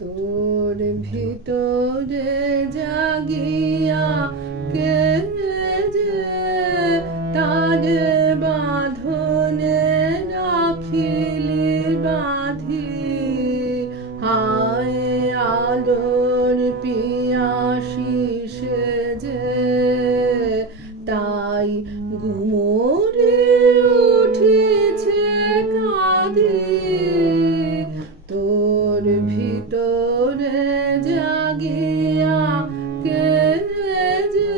তোর ভিতরে জাগিয়া কে যে তার বাঁধনে রাখিলি বাঁধি। হায় আলোর পিয়াসী সেজে তাই গুমরে উঠেছে কাঁদি। তোর ভিতরে জাগিয়া কে যে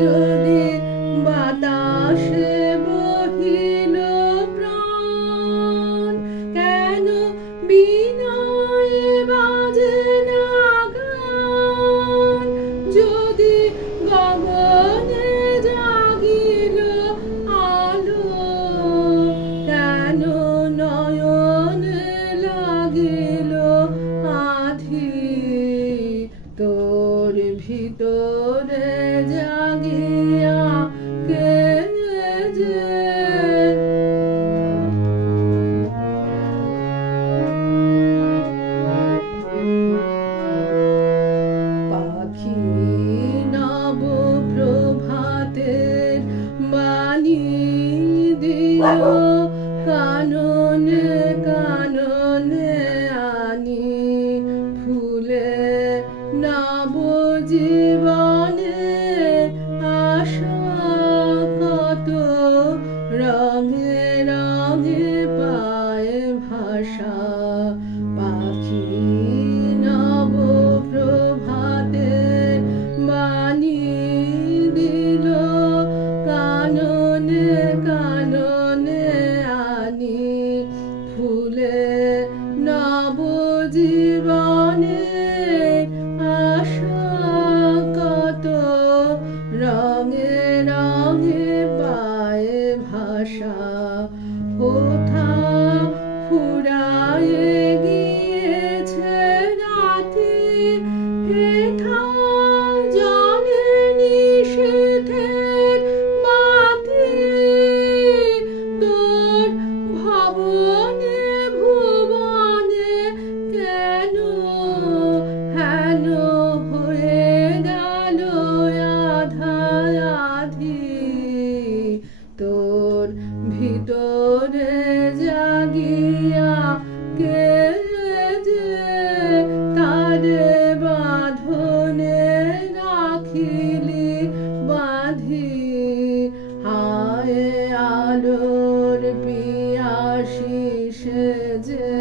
যদি বাতাসে বহিল প্রাণ কেন বিনয়ে বাজে না গান। যদি গগনে জাগিল আলো কেন নয়নে লাগিল আধি। তোর ভিতরে জাগিয়া কে যে পাখি নব প্রভাতের বাণী দিল কাননে কাননে আনি। ফুলে নব জীবনে আশা কত রঙে রঙে পায় ভাষা। পাখি নব প্রভাতের বাণী দিল কাননে কাননে আনি। ফুলে নব জীবনে আশা কত রঙে রঙে পায় ভাষা। কোথা ফুরায়ে গিয়েছে রাতি হেথা জলে নিষেধের বাতি। তোর ভবনে ভুবনে কেন হেন হয়ে গেল আধা আধি। তোর ভিতরে জাগিয়া কে যে তার বাঁধনে রাখিলি বাঁধি। হায় আলোর পিয়াসী সেজে